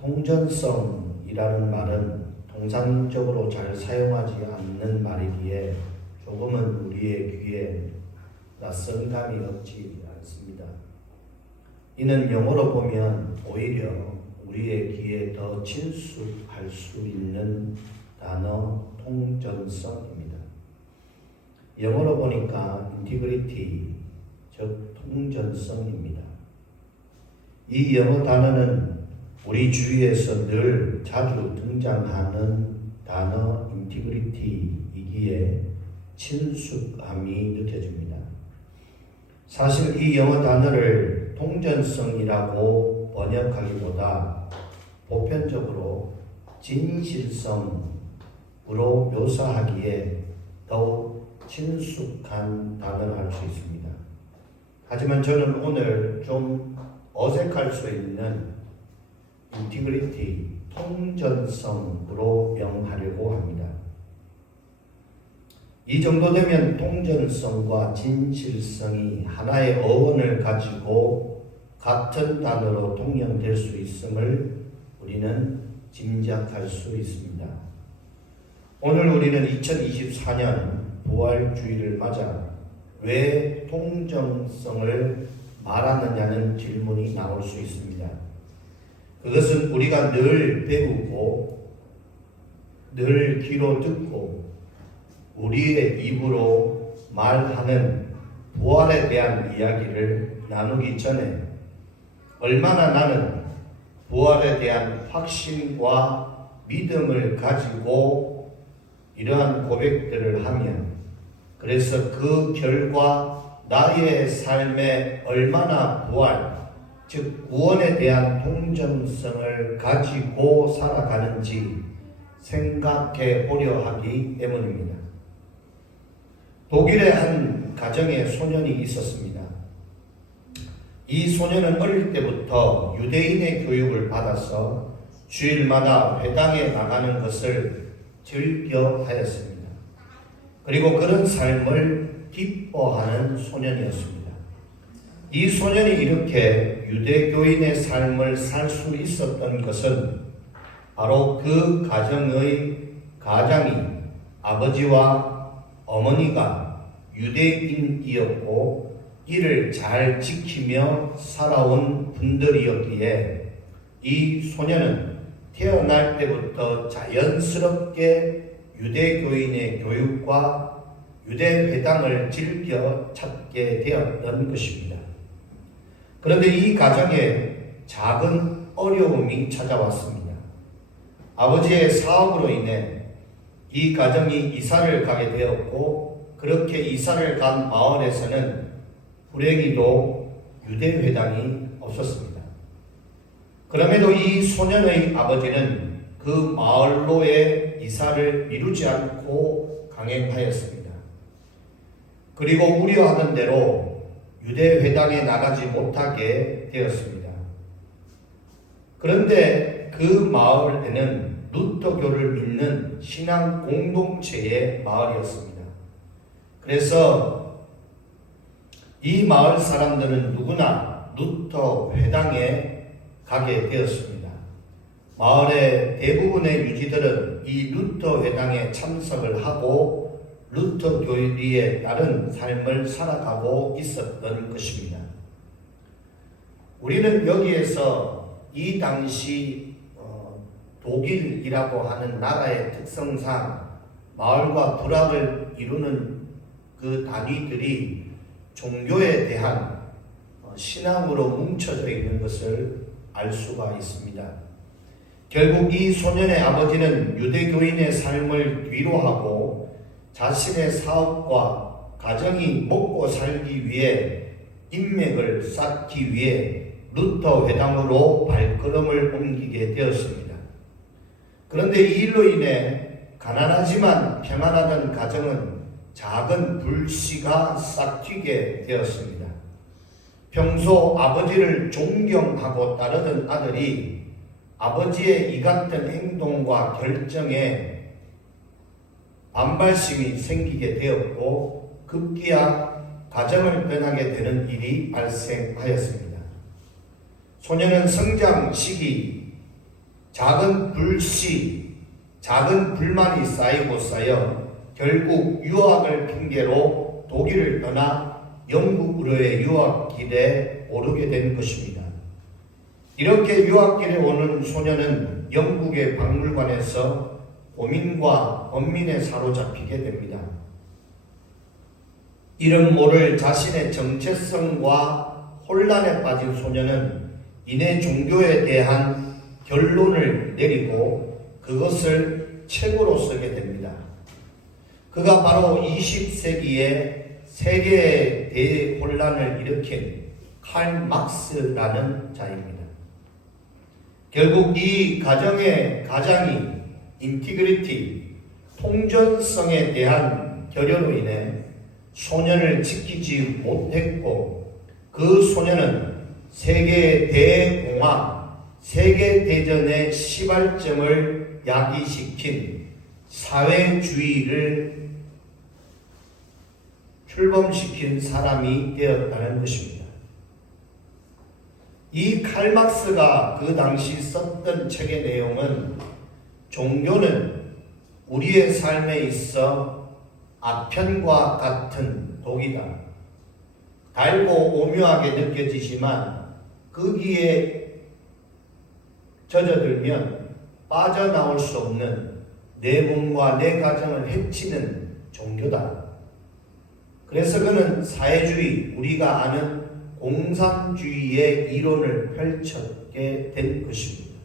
통전성이라는 말은 통상적으로 잘 사용하지 않는 말이기에 조금은 우리의 귀에 낯선 감이 없지 않습니다. 이는 영어로 보면 오히려 우리의 귀에 더 친숙할 수 있는 단어 통전성입니다. 영어로 보니까 integrity, 즉 통전성입니다. 이 영어 단어는 우리 주위에서 늘 자주 등장하는 단어 integrity이기에 친숙함이 느껴집니다. 사실 이 영어 단어를 통전성이라고 번역하기보다 보편적으로 진실성으로 묘사하기에 더욱 친숙한 단어를 할 수 있습니다. 하지만 저는 오늘 좀 어색할 수 있는 integrity, 통전성으로 명하려고 합니다. 이 정도 되면 통전성과 진실성이 하나의 어원을 가지고 같은 단어로 통용될 수 있음을 우리는 짐작할 수 있습니다. 오늘 우리는 2024년 부활주의를 맞아 왜 통전성을 말하느냐는 질문이 나올 수 있습니다. 그것은 우리가 늘 배우고 늘 귀로 듣고 우리의 입으로 말하는 부활에 대한 이야기를 나누기 전에 얼마나 나는 부활에 대한 확신과 믿음을 가지고 이러한 고백들을 하면 그래서 그 결과 나의 삶에 얼마나 부활, 즉 구원에 대한 통전성을 가지고 살아가는지 생각해 보려 하기 때문입니다. 독일의 한 가정에 소년이 있었습니다. 이 소년은 어릴 때부터 유대인의 교육을 받아서 주일마다 회당에 나가는 것을 즐겨 하였습니다. 그리고 그런 삶을 기뻐하는 소년이었습니다. 이 소년이 이렇게 유대교인의 삶을 살 수 있었던 것은 바로 그 가장이 아버지와 어머니가 유대인이었고 이를 잘 지키며 살아온 분들이었기에 이 소년은 태어날 때부터 자연스럽게 유대교인의 교육과 유대회당을 즐겨 찾게 되었던 것입니다. 그런데 이 가정에 작은 어려움이 찾아왔습니다. 아버지의 사업으로 인해 이 가정이 이사를 가게 되었고 그렇게 이사를 간 마을에서는 불행히도 유대회당이 없었습니다. 그럼에도 이 소년의 아버지는 그 마을로의 이사를 미루지 않고 강행하였습니다. 그리고 우려하던 대로 유대회당에 나가지 못하게 되었습니다. 그런데 그 마을에는 루터교를 믿는 신앙 공동체의 마을이었습니다. 그래서 이 마을 사람들은 누구나 루터 회당에 가게 되었습니다. 마을의 대부분의 유지들은 이 루터 회당에 참석을 하고 루터 교리에 따른 삶을 살아가고 있었던 것입니다. 우리는 여기에서 이 당시 독일이라고 하는 나라의 특성상 마을과 부락을 이루는 그 단위들이 종교에 대한 신앙으로 뭉쳐져 있는 것을 알 수가 있습니다. 결국 이 소년의 아버지는 유대교인의 삶을 뒤로하고 자신의 사업과 가정이 먹고 살기 위해 인맥을 쌓기 위해 루터 회당으로 발걸음을 옮기게 되었습니다. 그런데 이 일로 인해 가난하지만 평안하던 가정은 작은 불씨가 싹튀게 되었습니다. 평소 아버지를 존경하고 따르던 아들이 아버지의 이 같은 행동과 결정에 반발심이 생기게 되었고 급기야 가정을 떠나게 되는 일이 발생하였습니다. 소년은 성장 시기 작은 불만이 쌓이고 쌓여 결국 유학을 핑계로 독일을 떠나 영국으로의 유학길에 오르게 된 것입니다. 이렇게 유학길에 오는 소녀는 영국의 박물관에서 고민과 번민에 사로잡히게 됩니다. 이름 모를 자신의 정체성과 혼란에 빠진 소녀는 이내 종교에 대한 결론을 내리고 그것을 책으로 쓰게 됩니다. 그가 바로 20세기에 세계의 대혼란을 일으킨 칼 막스라는 자입니다. 결국 이 가장이 인티그리티, 통전성에 대한 결여로 인해 소년을 지키지 못했고 그 소년은 세계 대공황, 세계대전의 시발점을 야기시킨 사회주의를 출범시킨 사람이 되었다는 것입니다. 이 칼막스가 그 당시 썼던 책의 내용은 종교는 우리의 삶에 있어 아편과 같은 독이다. 달고 오묘하게 느껴지지만 거기에 젖어들면 빠져나올 수 없는 내 몸과 내 가정을 해치는 종교다. 그래서 그는 사회주의, 우리가 아는 공산주의의 이론을 펼쳤게 된 것입니다.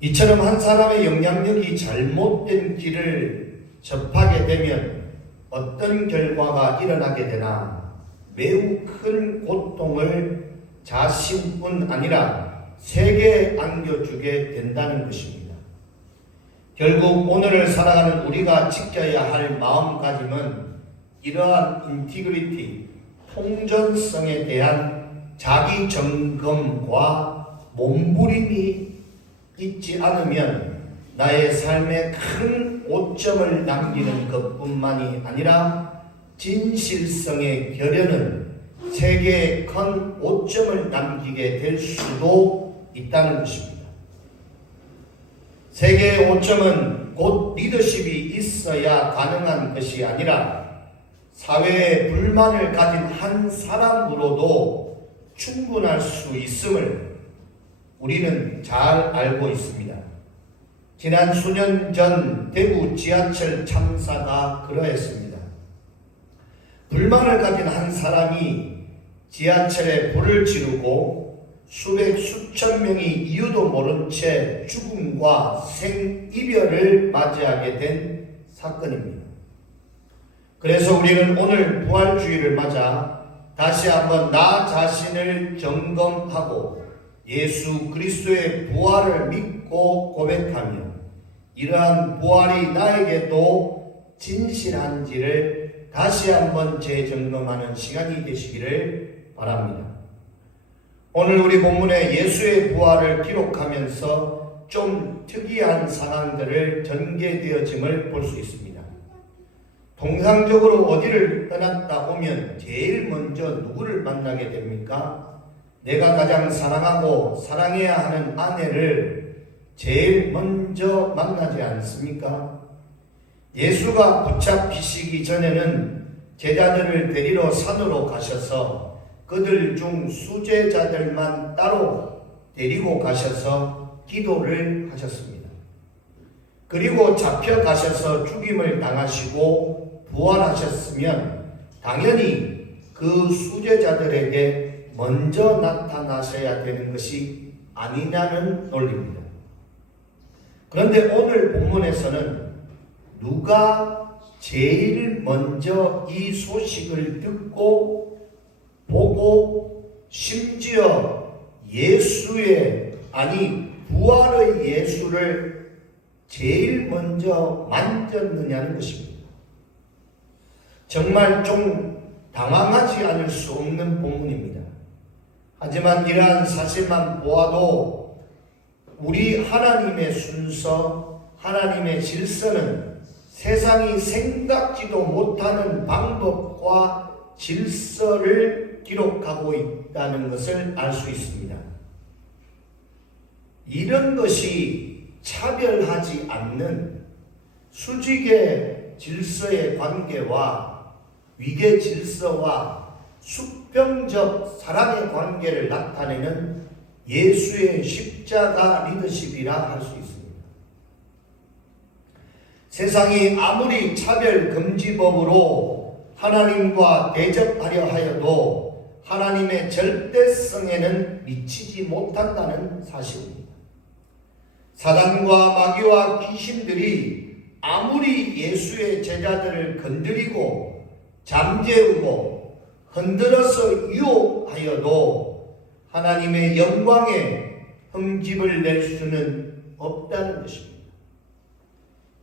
이처럼 한 사람의 영향력이 잘못된 길을 접하게 되면 어떤 결과가 일어나게 되나 매우 큰 고통을 자신뿐 아니라 세계에 안겨주게 된다는 것입니다. 결국 오늘을 살아가는 우리가 지켜야 할 마음가짐은 이러한 인티그리티, 통전성에 대한 자기 점검과 몸부림이 있지 않으면 나의 삶에 큰 오점을 남기는 것뿐만이 아니라 진실성의 결여는 세계에 큰 오점을 남기게 될 수도 있다는 것입니다. 세계의 오점은 곧 리더십이 있어야 가능한 것이 아니라 사회에 불만을 가진 한 사람으로도 충분할 수 있음을 우리는 잘 알고 있습니다. 지난 수년 전 대구 지하철 참사가 그러했습니다. 불만을 가진 한 사람이 지하철에 불을 지르고 수천 명이 이유도 모른 채 죽음과 생이별을 맞이하게 된 사건입니다. 그래서 우리는 오늘 부활주의를 맞아 다시 한번 나 자신을 점검하고 예수 그리스도의 부활을 믿고 고백하며 이러한 부활이 나에게도 진실한지를 다시 한번 재점검하는 시간이 되시기를 바랍니다. 오늘 우리 본문에 예수의 부활을 기록하면서 좀 특이한 상황들을 전개되어짐을 볼 수 있습니다. 통상적으로 어디를 떠났다 오면 제일 먼저 누구를 만나게 됩니까? 내가 가장 사랑하고 사랑해야 하는 아내를 제일 먼저 만나지 않습니까? 예수가 붙잡히시기 전에는 제자들을 데리러 산으로 가셔서 그들 중 수제자들만 따로 데리고 가셔서 기도를 하셨습니다. 그리고 잡혀가셔서 죽임을 당하시고 부활하셨으면 당연히 그 수제자들에게 먼저 나타나셔야 되는 것이 아니냐는 논리입니다. 그런데 오늘 본문에서는 누가 제일 먼저 이 소식을 듣고 보고 심지어 부활의 예수를 제일 먼저 만졌느냐는 것입니다. 정말 좀 당황하지 않을 수 없는 본문입니다. 하지만 이러한 사실만 보아도 우리 하나님의 순서, 하나님의 질서는 세상이 생각지도 못하는 방법과 질서를 기록하고 있다는 것을 알 수 있습니다. 이런 것이 차별하지 않는 수직의 질서의 관계와 위계 질서와 수평적 사랑의 관계를 나타내는 예수의 십자가 리더십이라 할 수 있습니다. 세상이 아무리 차별금지법으로 하나님과 대적하려 하여도 하나님의 절대성에는 미치지 못한다는 사실입니다. 사단과 마귀와 귀신들이 아무리 예수의 제자들을 건드리고 잠재우고 흔들어서 유혹하여도 하나님의 영광에 흠집을 낼 수는 없다는 것입니다.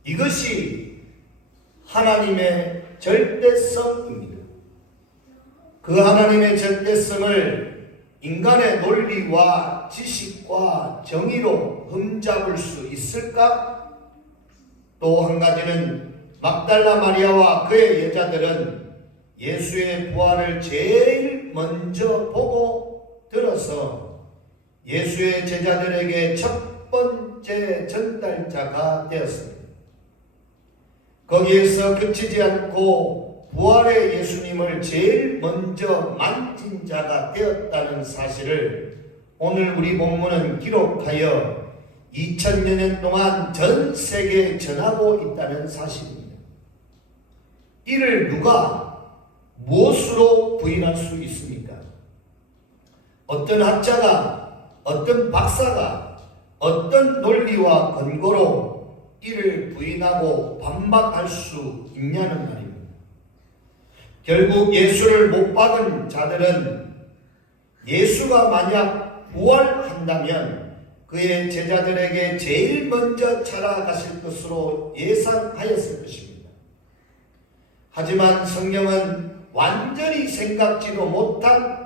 이것이 하나님의 절대성입니다. 그 하나님의 절대성을 인간의 논리와 지식과 정의로 흠잡을 수 있을까? 또 한 가지는 막달라 마리아와 그의 여자들은 예수의 부활을 제일 먼저 보고 들어서 예수의 제자들에게 첫 번째 전달자가 되었습니다. 거기에서 그치지 않고 부활의 예수님을 제일 먼저 만진 자가 되었다는 사실을 오늘 우리 본문은 기록하여 2000여 년 동안 전 세계에 전하고 있다는 사실입니다. 이를 누가 무엇으로 부인할 수 있습니까? 어떤 학자가, 어떤 박사가, 어떤 논리와 근거로 이를 부인하고 반박할 수 있냐는 말입니다. 결국 예수를 못 받은 자들은 예수가 만약 부활한다면 그의 제자들에게 제일 먼저 찾아가실 것으로 예상하였을 것입니다. 하지만 성경은 완전히 생각지도 못한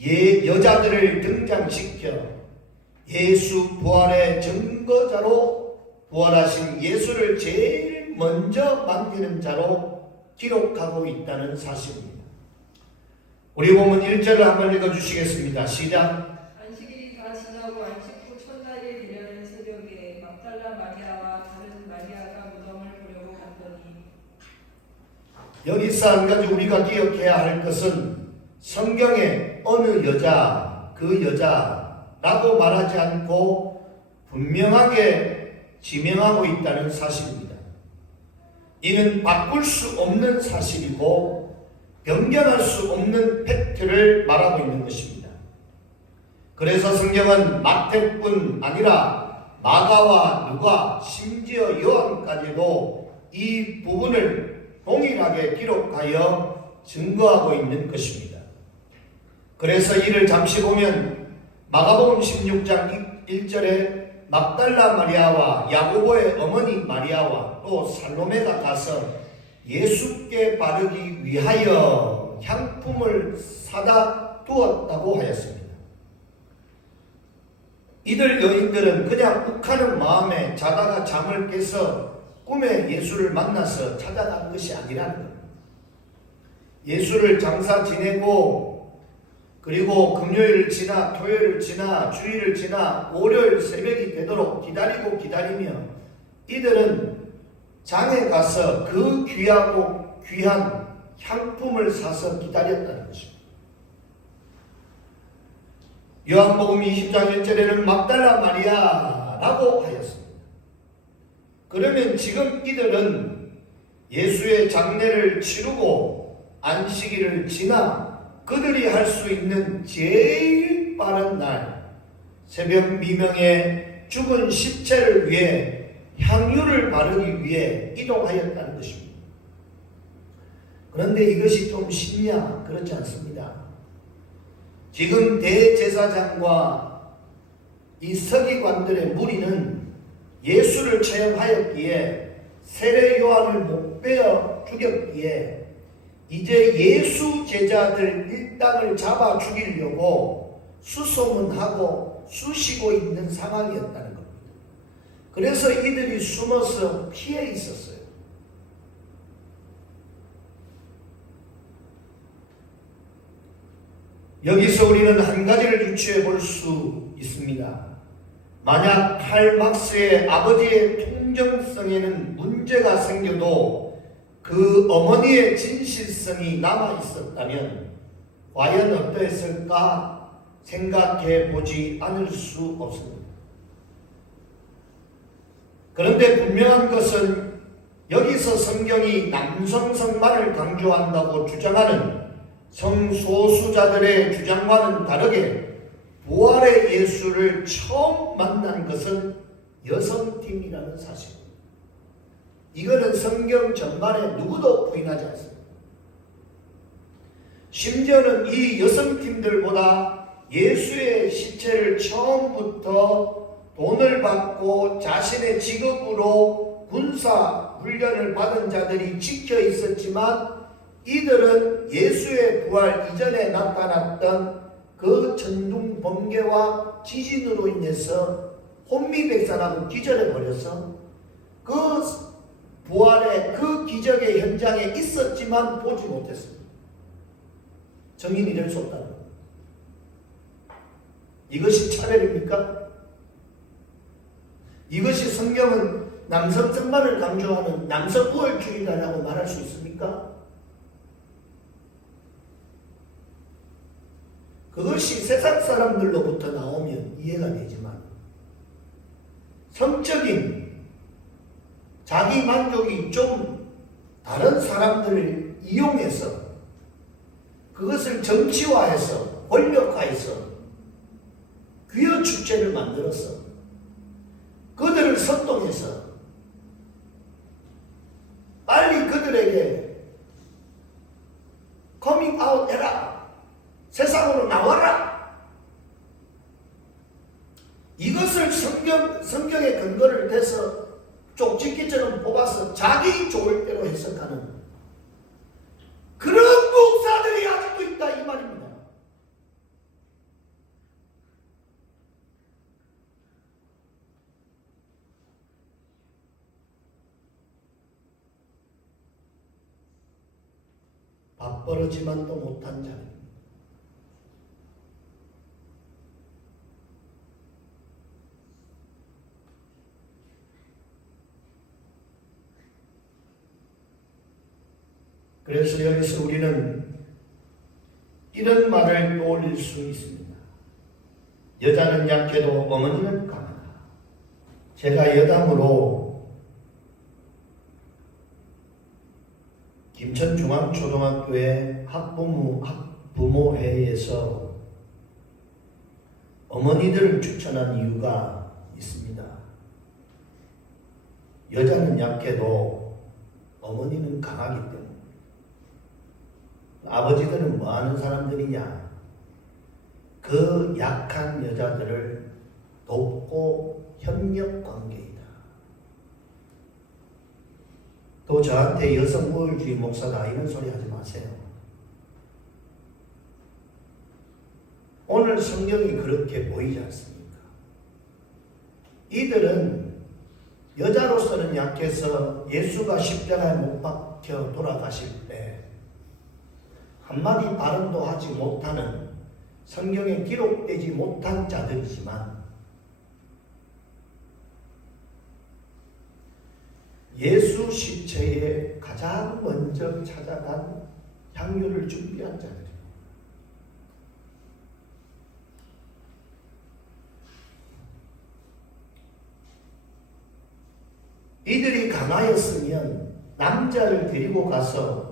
여자들을 등장시켜 예수 부활의 증거자로 부활하신 예수를 제일 먼저 만지는 자로 기록하고 있다는 사실입니다. 우리 본문 1절을 한번 읽어주시겠습니다. 시작. 안식일이 다 지나고 안식 후 첫날에 되려는 새벽에 막달라 마리아와 다른 마리아가 무덤을 보려고 갔더니. 여기서 한 가지 우리가 기억해야 할 것은 성경에 어느 여자, 그 여자라고 말하지 않고 분명하게 지명하고 있다는 사실입니다. 이는 바꿀 수 없는 사실이고 변경할 수 없는 팩트를 말하고 있는 것입니다. 그래서 성경은 마태뿐 아니라 마가와 누가 심지어 요한까지도 이 부분을 동일하게 기록하여 증거하고 있는 것입니다. 그래서 이를 잠시 보면 마가복음 16장 1절에 막달라 마리아와 야고보의 어머니 마리아와 또 살로메가 가서 예수께 바르기 위하여 향품을 사다 두었다고 하였습니다. 이들 여인들은 그냥 욱하는 마음에 자다가 잠을 깨서 꿈에 예수를 만나서 찾아간 것이 아니라는 겁니다. 예수를 장사 지내고 그리고 금요일을 지나 토요일을 지나 주일을 지나 월요일 새벽이 되도록 기다리며 이들은 장에 가서 그 귀하고 귀한 향품을 사서 기다렸다는 것입니다. 요한복음 20장 1절에는 막달라 마리아라고 하였습니다. 그러면 지금 이들은 예수의 장례를 치르고 안식일을 지나 그들이 할 수 있는 제일 빠른 날 새벽 미명에 죽은 시체를 위해 향유를 바르기 위해 이동하였다는 것입니다. 그런데 이것이 좀 쉽냐? 그렇지 않습니다. 지금 대제사장과 이 서기관들의 무리는 예수를 처형하였기에 세례 요한을 못 베어 죽였기에 이제 예수 제자들 일당을 잡아 죽이려고 수소문하고 쑤시고 있는 상황이었다는 겁니다. 그래서 이들이 숨어서 피해 있었어요. 여기서 우리는 한 가지를 유추해 볼 수 있습니다. 만약 칼 막스의 아버지의 통정성에는 문제가 생겨도 그 어머니의 진실성이 남아 있었다면 과연 어떠했을까 생각해 보지 않을 수 없습니다. 그런데 분명한 것은 여기서 성경이 남성성만을 강조한다고 주장하는 성소수자들의 주장과는 다르게 부활의 예수를 처음 만난 것은 여성팀이라는 사실입니다. 이거는 성경 전반에 누구도 부인하지 않습니다. 심지어는 이 여성팀들보다 예수의 시체를 처음부터 돈을 받고 자신의 직업으로 군사 훈련을 받은 자들이 지켜 있었지만 이들은 예수의 부활 이전에 나타났던 그 천둥 번개와 지진으로 인해서 혼미백산하고 기절해 버려서 그 부활의 그 기적의 현장에 있었지만 보지 못했습니다. 증인이 될 수 없다. 이것이 차별입니까? 이것이 성경은 남성성만을 강조하는 남성 우월주의다라고 말할 수 있습니까? 그것이 세상 사람들로부터 나오면 이해가 되지만 성적인 자기 만족이 좀 다른 사람들을 이용해서 그것을 정치화해서 권력화해서 귀여 축제를 만들어서 그들을 선동해서 빨리 그들에게 커밍 아웃 해라. 세상으로 나와라. 이것을 성경의 근거를 대서 쪽집기처럼 뽑아서 자기 좋을 대로 해석하는 그런 목사들이 아직도 있다 이 말입니다. 밥벌어지만도 못한 자들. 그래서 여기서 우리는 이런 말을 떠올릴 수 있습니다. 여자는 약해도 어머니는 강하다. 제가 여담으로 김천중앙초등학교의 학부모회의에서 어머니들을 추천한 이유가 있습니다. 여자는 약해도 어머니는 강하기 때문에. 아버지들은 뭐 하는 사람들이냐? 그 약한 여자들을 돕고 협력 관계이다. 또 저한테 여성 우월주의 목사다 이런 소리 하지 마세요. 오늘 성경이 그렇게 보이지 않습니까? 이들은 여자로서는 약해서 예수가 십자가에 못 박혀 돌아가실 때 한마디 발언도 하지 못하는 성경에 기록되지 못한 자들이지만 예수 시체에 가장 먼저 찾아간 향유를 준비한 자들이에요. 이들이 강하였으면 남자를 데리고 가서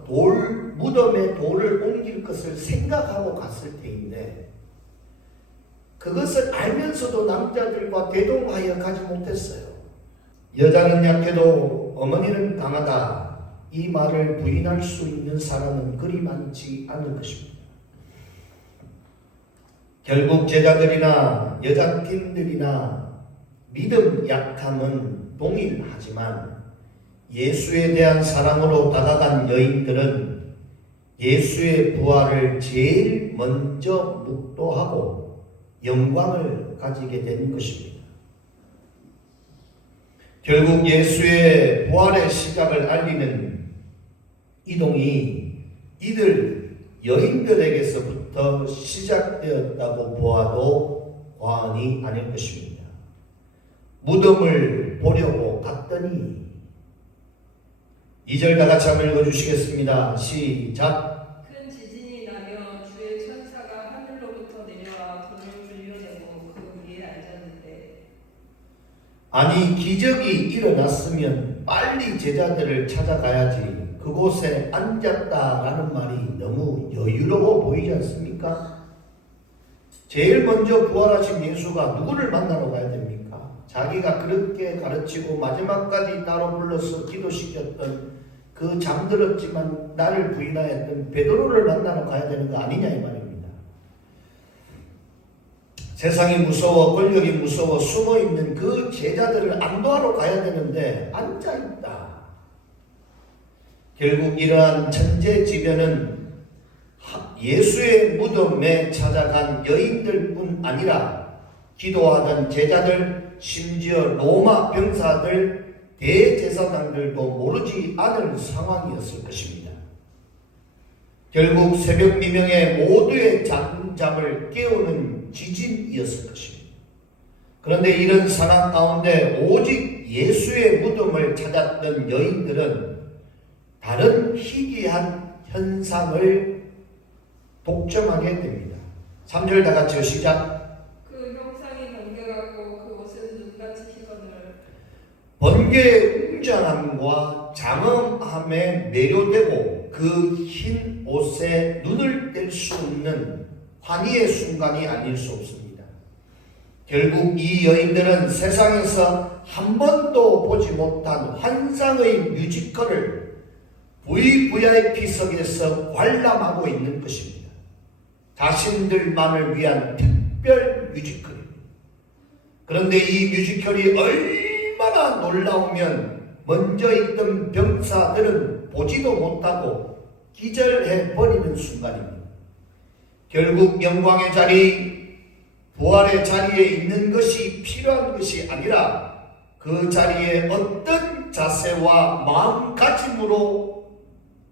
무덤에 돌을 옮길 것을 생각하고 갔을 테인데 그것을 알면서도 남자들과 대동하여 가지 못했어요. 여자는 약해도 어머니는 강하다. 이 말을 부인할 수 있는 사람은 그리 많지 않을 것입니다. 결국 제자들이나 여자팀들이나 믿음 약함은 동일하지만 예수에 대한 사랑으로 다가간 여인들은 예수의 부활을 제일 먼저 묵도하고 영광을 가지게 된 것입니다. 결국 예수의 부활의 시작을 알리는 이동이 이들 여인들에게서부터 시작되었다고 보아도 과언이 아닐 것입니다. 무덤을 보려고 갔더니 2절 다 같이 한번 읽어주시겠습니다. 시작. 큰 지진이 나며 주의 천사가 하늘로부터 내려와 돌을 굴려내고 그 위에 앉았는데 아니 기적이 일어났으면 빨리 제자들을 찾아가야지 그곳에 앉았다라는 말이 너무 여유로워 보이지 않습니까? 제일 먼저 부활하신 예수가 누구를 만나러 가야 됩니까? 자기가 그렇게 가르치고 마지막까지 따로 불러서 기도시켰던 그 잠들었지만 나를 부인하였던 베드로를 만나러 가야 되는 거 아니냐 이 말입니다. 세상이 무서워 권력이 무서워 숨어있는 그 제자들을 안도하러 가야 되는데 앉아있다. 결국 이러한 천재지변은 예수의 무덤에 찾아간 여인들뿐 아니라 기도하던 제자들, 심지어 로마 병사들, 대제사장들도 모르지 않을 상황이었을 것입니다. 결국 새벽 미명에 모두의 잠을 깨우는 지진이었을 것입니다. 그런데 이런 상황 가운데 오직 예수의 무덤을 찾았던 여인들은 다른 희귀한 현상을 독점하게 됩니다. 3절 다 같이 시작. 그 형상이 번개같고 그 옷은 눈같이 희건을 번개의 웅장함과 장엄함에 매료되고 그 흰 옷에 눈을 뗄 수 없는 환희의 순간이 아닐 수 없습니다. 결국 이 여인들은 세상에서 한 번도 보지 못한 환상의 뮤지컬을 VVIP석에서 관람하고 있는 것입니다. 자신들만을 위한 특별 뮤지컬입니다. 그런데 이 뮤지컬이 얼마나 놀라우면 먼저 있던 병사들은 보지도 못하고 기절해 버리는 순간입니다. 결국 영광의 자리, 부활의 자리에 있는 것이 필요한 것이 아니라 그 자리에 어떤 자세와 마음가짐으로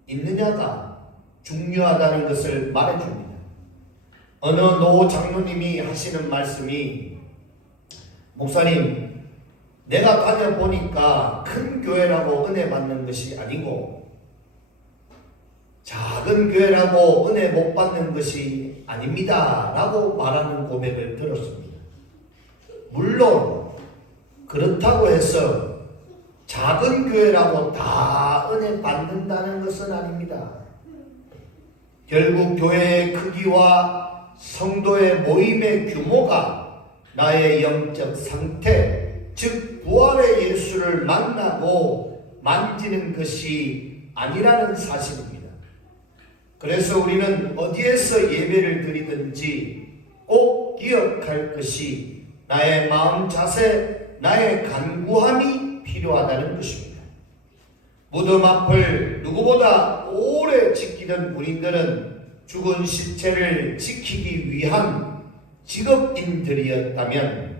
있느냐가 중요하다는 것을 말해줍니다. 어느 노 장로님이 하시는 말씀이 목사님 내가 다녀보니까 큰 교회라고 은혜 받는 것이 아니고 작은 교회라고 은혜 못 받는 것이 아닙니다 라고 말하는 고백을 들었습니다. 물론 그렇다고 해서 작은 교회라고 다 은혜 받는다는 것은 아닙니다. 결국 교회의 크기와 성도의 모임의 규모가 나의 영적 상태, 즉 부활의 예수를 만나고 만지는 것이 아니라는 사실입니다. 그래서 우리는 어디에서 예배를 드리든지 꼭 기억할 것이 나의 마음 자세, 나의 간구함이 필요하다는 것입니다. 무덤 앞을 누구보다 오래 지키던 군인들은 죽은 시체를 지키기 위한 직업인들이었다면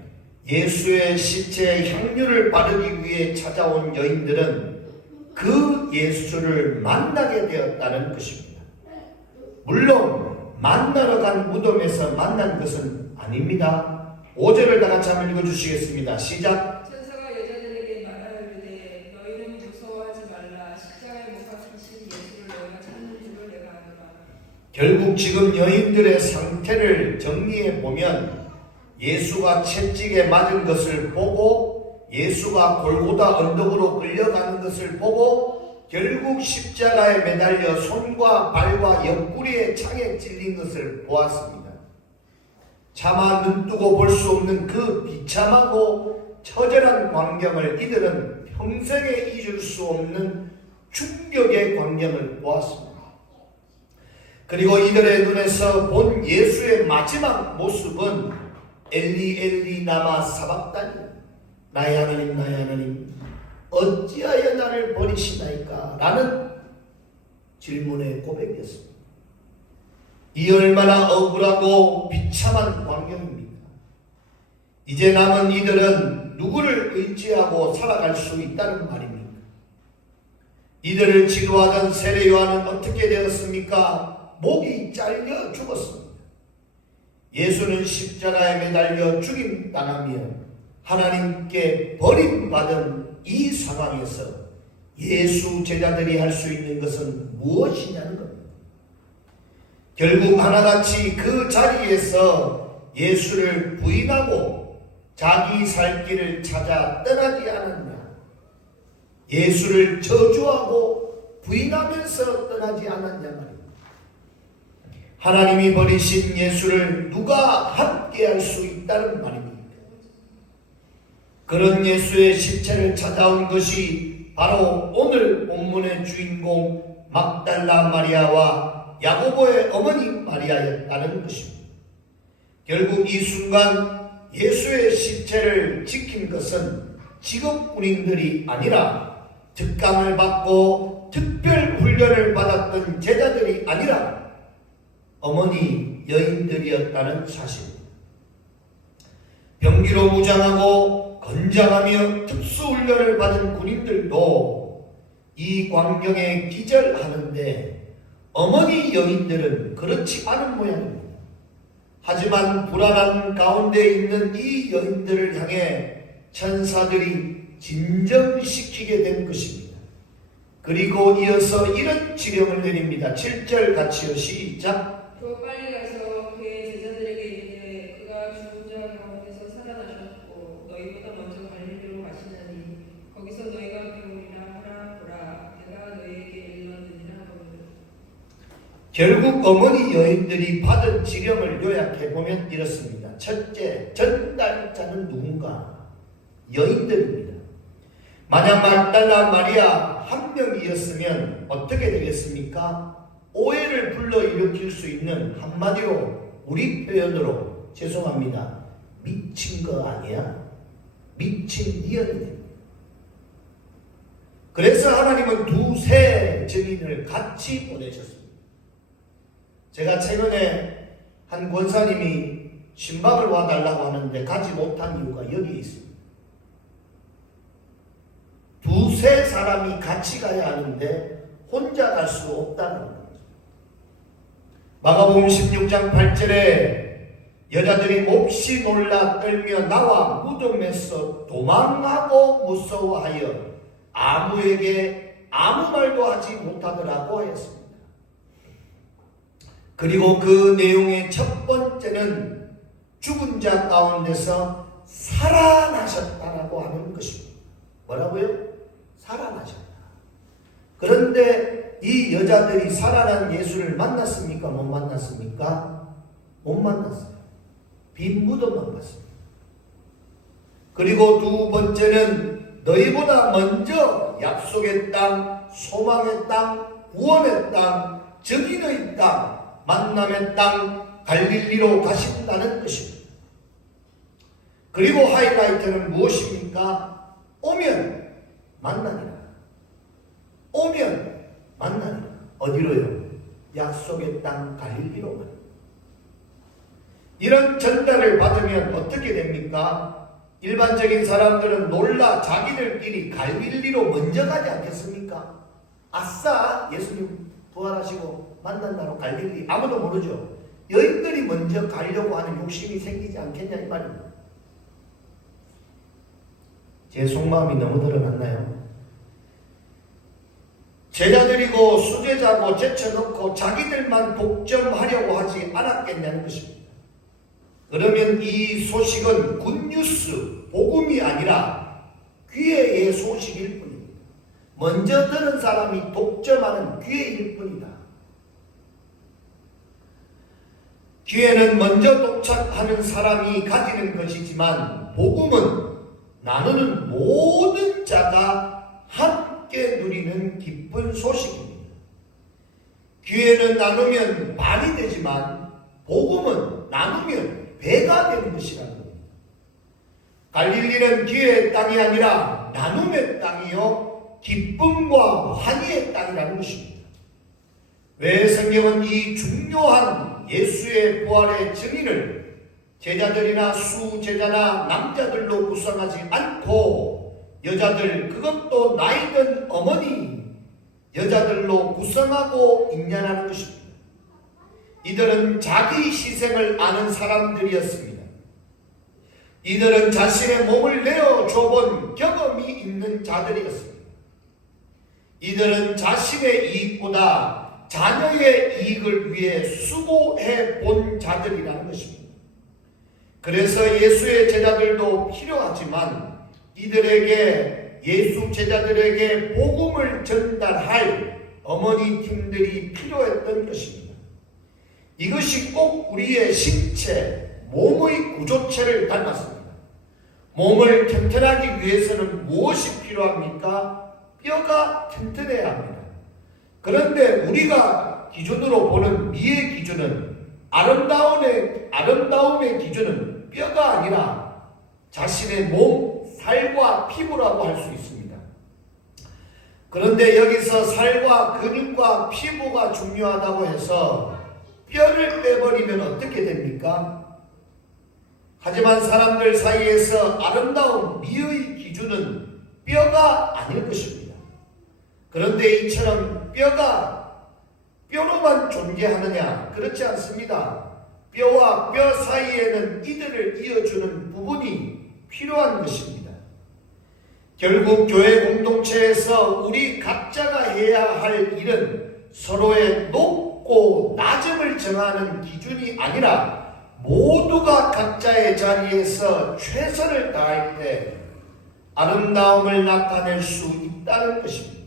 예수의 시체에 향유를 바르기 위해 찾아온 여인들은 그 예수를 만나게 되었다는 것입니다. 물론 만나러 간 무덤에서 만난 것은 아닙니다. 5절을 다 같이 한번 읽어주시겠습니다. 시작. 천사가 여자들에게 말하되 너희는 무서워하지 말라. 십자가에 못 박히신 예수를 너희가 찾는 줄을 내가 아노라. 결국 지금 여인들의 상태를 정리해 보면 예수가 채찍에 맞은 것을 보고 예수가 골고다 언덕으로 끌려가는 것을 보고 결국 십자가에 매달려 손과 발과 옆구리에 창에 찔린 것을 보았습니다. 차마 눈뜨고 볼 수 없는 그 비참하고 처절한 광경을 이들은 평생에 잊을 수 없는 충격의 광경을 보았습니다. 그리고 이들의 눈에서 본 예수의 마지막 모습은 엘리 엘리 라마 사박다니, 나의 하나님 나의 하나님 어찌하여 나를 버리시나이까 라는 질문의 고백이었습니다. 이 얼마나 억울하고 비참한 광경입니까? 이제 남은 이들은 누구를 의지하고 살아갈 수 있다는 말입니까? 이들을 지도하던 세례 요한은 어떻게 되었습니까? 목이 잘려 죽었습니다. 예수는 십자가에 매달려 죽임 당하며 하나님께 버림받은 이 상황에서 예수 제자들이 할 수 있는 것은 무엇이냐는 겁니다. 결국 하나같이 그 자리에서 예수를 부인하고 자기 살 길을 찾아 떠나지 않았냐, 예수를 저주하고 부인하면서 떠나지 않았냐 말입니다. 하나님이 버리신 예수를 누가 함께할 수 있다는 말입니다. 그런 예수의 십체를 찾아온 것이 바로 오늘 본문의 주인공 막달라 마리아와 야고보의 어머니 마리아였다는 것입니다. 결국 이 순간 예수의 십체를 지킨 것은 직업군인들이 아니라 특강을 받고 특별 훈련을 받았던 제자들이 아니라 어머니 여인들이었다는 사실입니다. 병기로 무장하고 건장하며 특수훈련을 받은 군인들도 이 광경에 기절하는데 어머니 여인들은 그렇지 않은 모양입니다. 하지만 불안한 가운데 있는 이 여인들을 향해 천사들이 진정시키게 된 것입니다. 그리고 이어서 이런 지령을 내립니다. 7절 같이요. 시작. 또 빨리 가서 그의 제자들에게 이르되 그가 죽은 자 가운데서 살아나셨고 너희보다 먼저 갈릴리로 가시나니 거기서 너희가 배우리라 하라. 보라 내가 너희에게 일렀느니라 하거든. 결국 어머니 여인들이 받은 지령을 요약해보면 이렇습니다. 첫째, 전달자는 누군가? 여인들입니다. 만약 막달라 마리아 한 명이었으면 어떻게 되겠습니까? 오해를 불러일으킬 수 있는 한마디로 우리 표현으로 죄송합니다. 미친 거 아니야? 미친 니언이네. 그래서 하나님은 두세 증인을 같이 보내셨습니다. 제가 최근에 한 권사님이 신방을 와달라고 하는데 가지 못한 이유가 여기에 있습니다. 두세 사람이 같이 가야 하는데 혼자 갈 수 없다는 겁니다. 마가복음 16장 8절에 여자들이 몹시 놀라 떨며 나와 무덤에서 도망하고 무서워하여 아무에게 아무 말도 하지 못하더라고 했습니다. 그리고 그 내용의 첫 번째는 죽은 자 가운데서 살아나셨다라고 하는 것입니다. 뭐라고요? 살아나셨다. 그런데 이 여자들이 살아난 예수를 만났습니까? 못 만났습니까? 못 만났어요. 빈 무덤만 봤습니다. 그리고 두 번째는 너희보다 먼저 약속의 땅, 소망의 땅, 구원의 땅, 증인의 땅, 만남의 땅, 갈릴리로 가신다는 것입니다. 그리고 하이라이트는 무엇입니까? 오면 만나니라. 오면 만나니라. 어디로요? 약속의 땅 갈릴리로. 이런 전달을 받으면 어떻게 됩니까? 일반적인 사람들은 놀라 자기들끼리 갈릴리로 먼저 가지 않겠습니까? 아싸, 예수님 부활하시고 만난다로 갈릴리. 아무도 모르죠. 여인들이 먼저 가려고 하는 욕심이 생기지 않겠냐 이 말입니다. 제 속마음이 너무 드러났나요? 제자들이고 수제자고 제쳐놓고 자기들만 독점하려고 하지 않았겠냐는 것입니다. 그러면 이 소식은 굿뉴스, 복음이 아니라 기회의 소식일 뿐입니다. 먼저 들은 사람이 독점하는 기회일 뿐이다. 기회는 먼저 도착하는 사람이 가지는 것이지만 복음은 나누는 모든 자가 함께 누리는 기쁜 소식입니다. 기회는 나누면 반이 되지만 복음은 나누면 배가 되는 것이라는 겁니다. 갈릴리는 기회의 땅이 아니라 나눔의 땅이요 기쁨과 환희의 땅이라는 것입니다. 왜 성경은 이 중요한 예수의 부활의 증인을 제자들이나 수제자나 남자들로 구성하지 않고 여자들, 그것도 나이든 어머니 여자들로 구성하고 있냐는 것입니다. 이들은 자기 희생을 아는 사람들이었습니다. 이들은 자신의 몸을 내어 줘본 경험이 있는 자들이었습니다. 이들은 자신의 이익보다 자녀의 이익을 위해 수고해 본 자들이라는 것입니다. 그래서 예수의 제자들도 필요하지만 이들에게 예수 제자들에게 복음을 전달할 어머니 팀들이 필요했던 것입니다. 이것이 꼭 우리의 신체, 몸의 구조체를 닮았습니다. 몸을 튼튼하기 위해서는 무엇이 필요합니까? 뼈가 튼튼해야 합니다. 그런데 우리가 기준으로 보는 미의 기준은 아름다움의 기준은 뼈가 아니라 자신의 몸, 살과 피부라고 할 수 있습니다. 그런데 여기서 살과 근육과 피부가 중요하다고 해서 뼈를 빼버리면 어떻게 됩니까? 하지만 사람들 사이에서 아름다운 미의 기준은 뼈가 아닐 것입니다. 그런데 이처럼 뼈가 뼈로만 존재하느냐? 그렇지 않습니다. 뼈와 뼈 사이에는 이들을 이어주는 부분이 필요한 것입니다. 결국 교회 공동체에서 우리 각자가 해야 할 일은 서로의 높고 낮음을 정하는 기준이 아니라 모두가 각자의 자리에서 최선을 다할 때 아름다움을 나타낼 수 있다는 것입니다.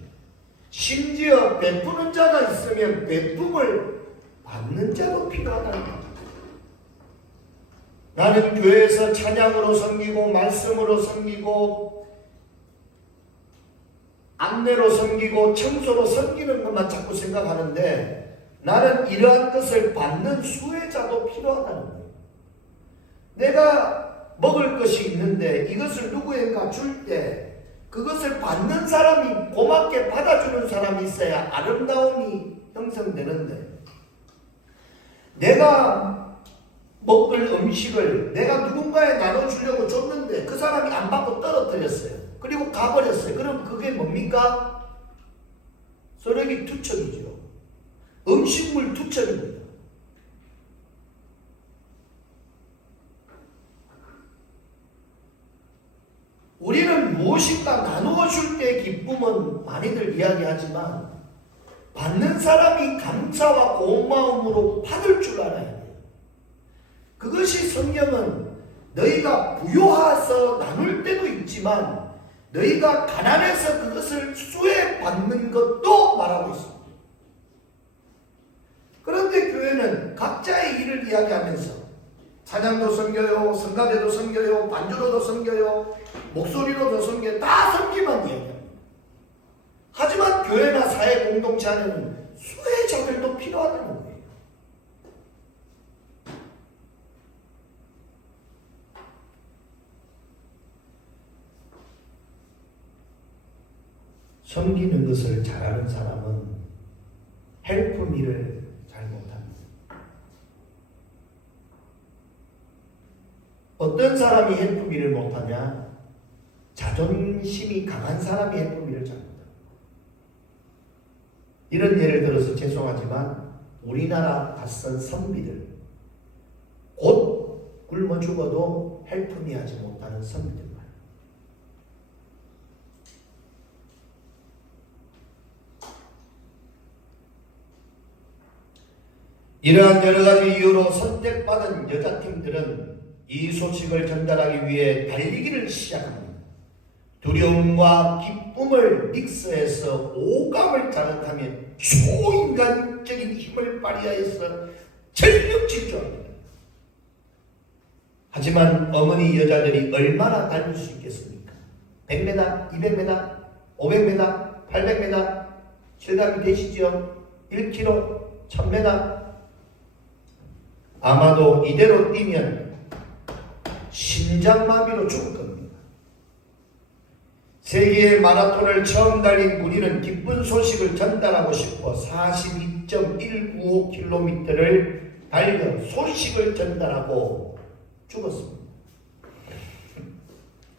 심지어 베푸는 자가 있으면 베품을 받는 자도 필요하다는 겁니다. 나는 교회에서 찬양으로 섬기고 말씀으로 섬기고 안내로 섬기고 청소로 섬기는 것만 자꾸 생각하는데 나는 이러한 것을 받는 수혜자도 필요하다는 거예요. 내가 먹을 것이 있는데 이것을 누구에게 줄 때 그것을 받는 사람이 고맙게 받아주는 사람이 있어야 아름다움이 형성되는데 내가 먹을 음식을 내가 누군가에 나눠주려고 줬는데 그 사람이 안 받고 떨어뜨렸어요. 그리고 가버렸어요. 그럼 그게 뭡니까? 쓰레기 투척이죠. 음식물 투척입니다. 우리는 무엇인가 나누어 줄 때의 기쁨은 많이들 이야기하지만 받는 사람이 감사와 고마움으로 받을 줄 알아야 돼요. 그것이 성경은 너희가 부요해서 나눌 때도 있지만 너희가 가난해서 그것을 수혜받는 것도 말하고 있습니다. 그런데 교회는 각자의 일을 이야기하면서 찬양도 섬겨요, 성가대도 섬겨요, 반주로도 섬겨요, 목소리로도 섬겨요. 다 섬기만 이야기합니다. 하지만 교회나 사회 공동체 안에는 수혜자들도 필요하다는 거예요. 섬기는 것을 잘하는 사람은 헬프 일을 잘 못합니다. 어떤 사람이 헬프 일을 못하냐? 자존심이 강한 사람이 헬프 일을 잘 못합니다. 이런 예를 들어서 죄송하지만 우리나라 갓선 선비들 곧 굶어 죽어도 헬프미 하지 못하는 선비들 이러한 여러 가지 이유로 선택받은 여자팀들은 이 소식을 전달하기 위해 달리기를 시작합니다. 두려움과 기쁨을 믹스해서 오감을 자극하며 초인간적인 힘을 발휘하여서 전력 질주합니다. 하지만 어머니 여자들이 얼마나 달릴 수 있겠습니까? 100m, 200m, 500m, 800m 실감이 되시죠? 1km, 1000m 아마도 이대로 뛰면 심장마비로 죽을 겁니다. 세계의 마라톤을 처음 달린 우리는 기쁜 소식을 전달하고 싶어 42.195km를 달려 소식을 전달하고 죽었습니다.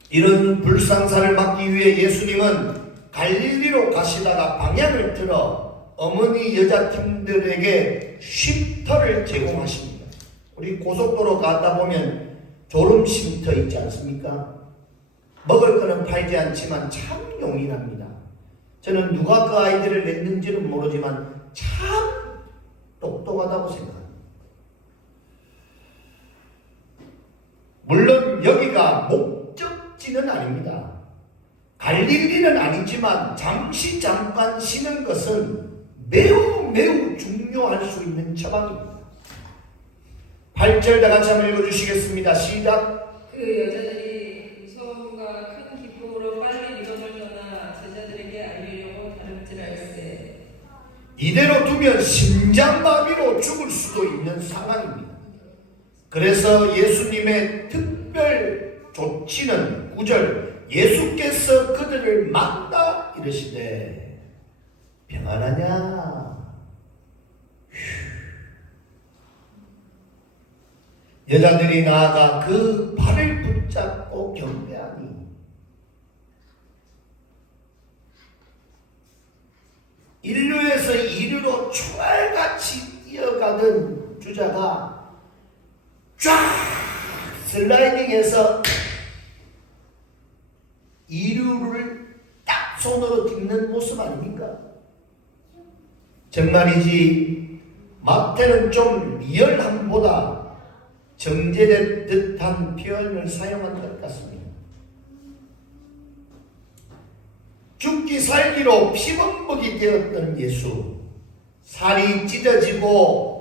이런 불상사를 막기 위해 예수님은 갈릴리로 가시다가 방향을 틀어 어머니 여자팀들에게 쉼터를 제공하십니다. 우리 고속도로 가다 보면 졸음쉼터 있지 않습니까? 먹을 거는 팔지 않지만 참 용이합니다. 저는 누가 그 아이디어를 냈는지는 모르지만 참 똑똑하다고 생각합니다. 물론 여기가 목적지는 아닙니다. 갈릴리는 아니지만 잠깐 쉬는 것은 매우 중요할 수 있는 처방입니다. 8절 다 같이 한번 읽어주시겠습니다. 시작. 그 여자들이 무서움과 큰 기쁨으로 빨리 이름을 전하 제자들에게 알리려고 다름질할세. 이대로 두면 심장마비로 죽을 수도 있는 상황입니다. 그래서 예수님의 특별 조치는 9절, 예수께서 그들을 만나 이르시되 평안하냐? 여자들이 나아가 그 발을 붙잡고 경배하니 인류에서 이류로 총알같이 뛰어가던 주자가 쫙 슬라이딩해서 이류를 딱 손으로 딛는 모습 아닙니까? 정말이지 마태는 좀 리얼함보다 정제된 듯한 표현을 사용한 것 같습니다. 죽기 살기로 피범벅이 되었던 예수, 살이 찢어지고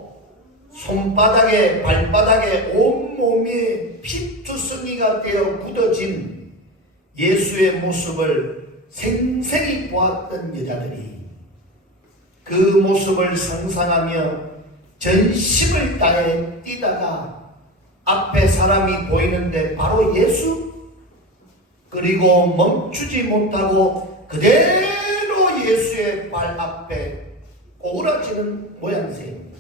손바닥에 발바닥에 온몸이 피투성이가 되어 굳어진 예수의 모습을 생생히 보았던 여자들이 그 모습을 상상하며 전심을 다해 뛰다가 앞에 사람이 보이는데 바로 예수, 그리고 멈추지 못하고 그대로 예수의 발 앞에 오그라지는 모양새입니다.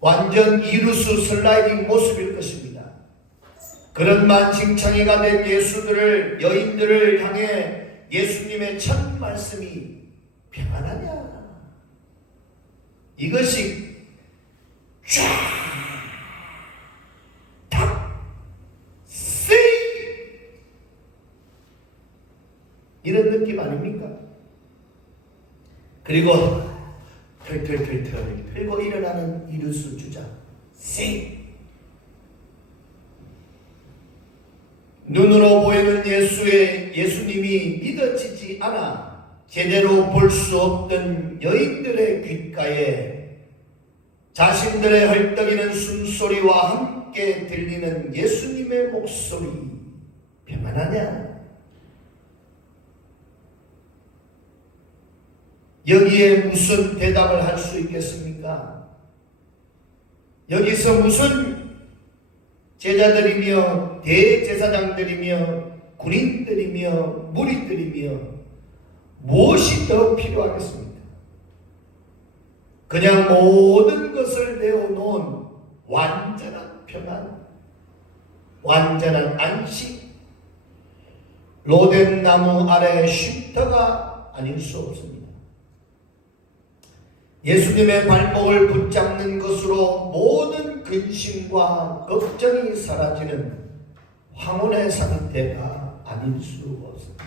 완전 이루스 슬라이딩 모습일 것입니다. 그런 만신창이가 된 여인들을 향해 예수님의 첫 말씀이 평안하냐? 이것이 이런 느낌 아닙니까? 그리고 털털 털고 일어나는 이루스 주자 눈으로 보이는 예수님이 믿어지지 않아 제대로 볼 수 없던 여인들의 귓가에 자신들의 헐떡이는 숨소리와 함께 들리는 예수님의 목소리, 평안하냐? 여기에 무슨 대답을 할 수 있겠습니까? 여기서 무슨 제자들이며 대제사장들이며 군인들이며 무리들이며 무엇이 더 필요하겠습니까? 그냥 모든 것을 내어놓은 완전한 평안, 완전한 안식, 로뎀 나무 아래 쉼터가 아닐 수 없습니다. 예수님의 발목을 붙잡는 것으로 모든 근심과 걱정이 사라지는 황혼의 상태가 아닐 수 없습니다.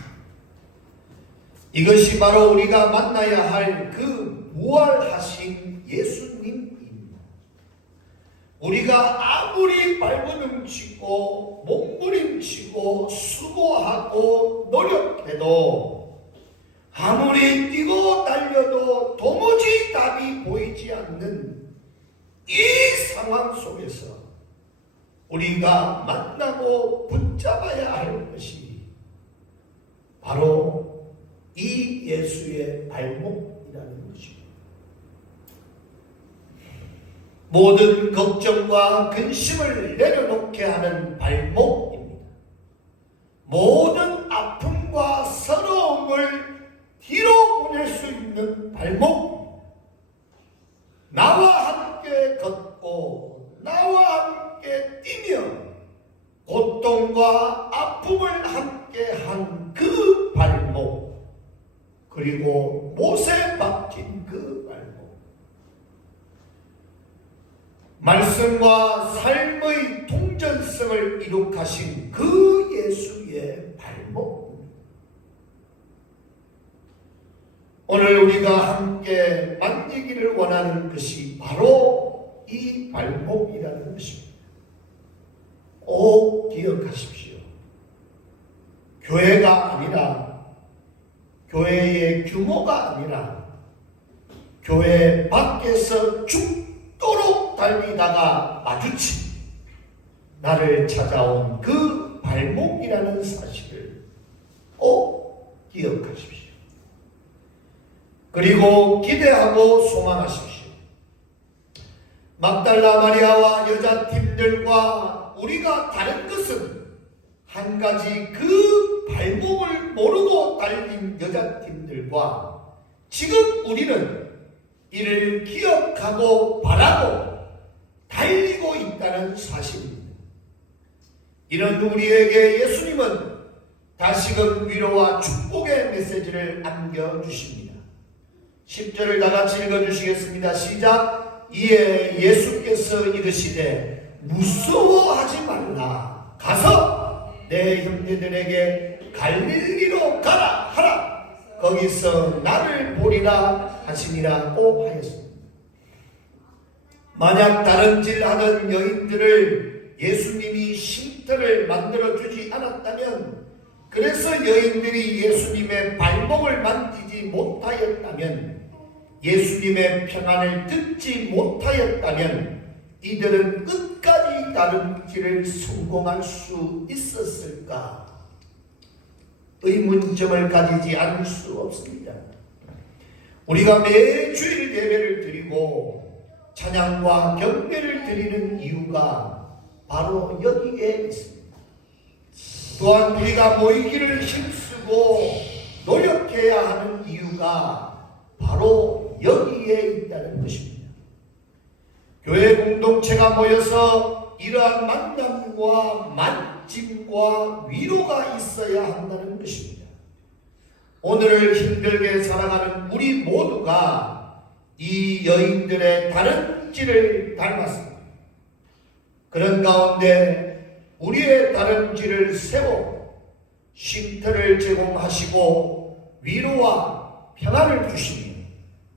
이것이 바로 우리가 만나야 할 그 부활하신 예수님입니다. 우리가 아무리 발버둥치고 몸부림치고 수고하고 노력해도 아무리 뛰고 달려도 도무지 답이 보이지 않는 이 상황 속에서 우리가 만나고 붙잡아야 할 것이 바로 이 예수의 발목이라는 것입니다. 모든 걱정과 근심을 내려놓게 하는 발목입니다. 모든 아픔과 서러움을 뒤로 보낼 수 있는 발목. 나와 함께 걷고 나와 함께 뛰며 고통과 아픔을 함께 한 그 발목, 그리고 못에 박힌 그 발목. 말씀과 삶의 동전성을 이룩하신 그 예수의 발목. 오늘 우리가 함께 만지기를 원하는 것이 바로 이 발목이라는 것입니다. 꼭 기억하십시오. 교회가 아니라, 교회의 규모가 아니라, 교회 밖에서 죽도록 달리다가 마주친 나를 찾아온 그 발목이라는 사실을 꼭 기억하십시오. 그리고 기대하고 소망하십시오. 막달라 마리아와 여자팀들과 우리가 다른 것은 한 가지 그 발목을 모르고 달린 여자팀들과 지금 우리는 이를 기억하고 바라고 달리고 있다는 사실입니다. 이런 우리에게 예수님은 다시금 위로와 축복의 메시지를 안겨주십니다. 10절을 다같이 읽어주시겠습니다. 시작. 이에 예수께서 이르시되 무서워하지 말라. 가서 내 형제들에게 갈릴리로 가라 하라. 거기서 나를 보리라 하시니라고 하였습니다. 만약 다름질 하던 여인들을 예수님이 쉼터를 만들어주지 않았다면, 그래서 여인들이 예수님의 발목을 만지지 못하였다면, 예수님의 평안을 듣지 못하였다면 이들은 끝까지 다름질을 성공할 수 있었을까? 의문점을 가지지 않을 수 없습니다. 우리가 매주일 예배를 드리고 찬양과 경배를 드리는 이유가 바로 여기에 있습니다. 또한 우리가 모이기를 힘쓰고 노력해야 하는 이유가 바로 여기에 있다는 것입니다. 교회 공동체가 모여서 이러한 만남과 만짐과 위로가 있어야 한다는 것입니다. 오늘을 힘들게 살아가는 우리 모두가 이 여인들의 다름질을 닮았습니다. 그런 가운데 우리의 다름질을 세워 쉼터를 제공하시고 위로와 평안을 주시니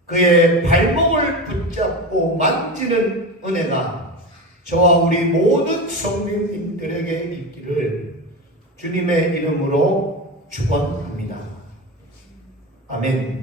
그의 발목을 붙잡고 만지는 은혜가 저와 우리 모든 성도님들에게 있기를 주님의 이름으로 축원합니다. 아멘.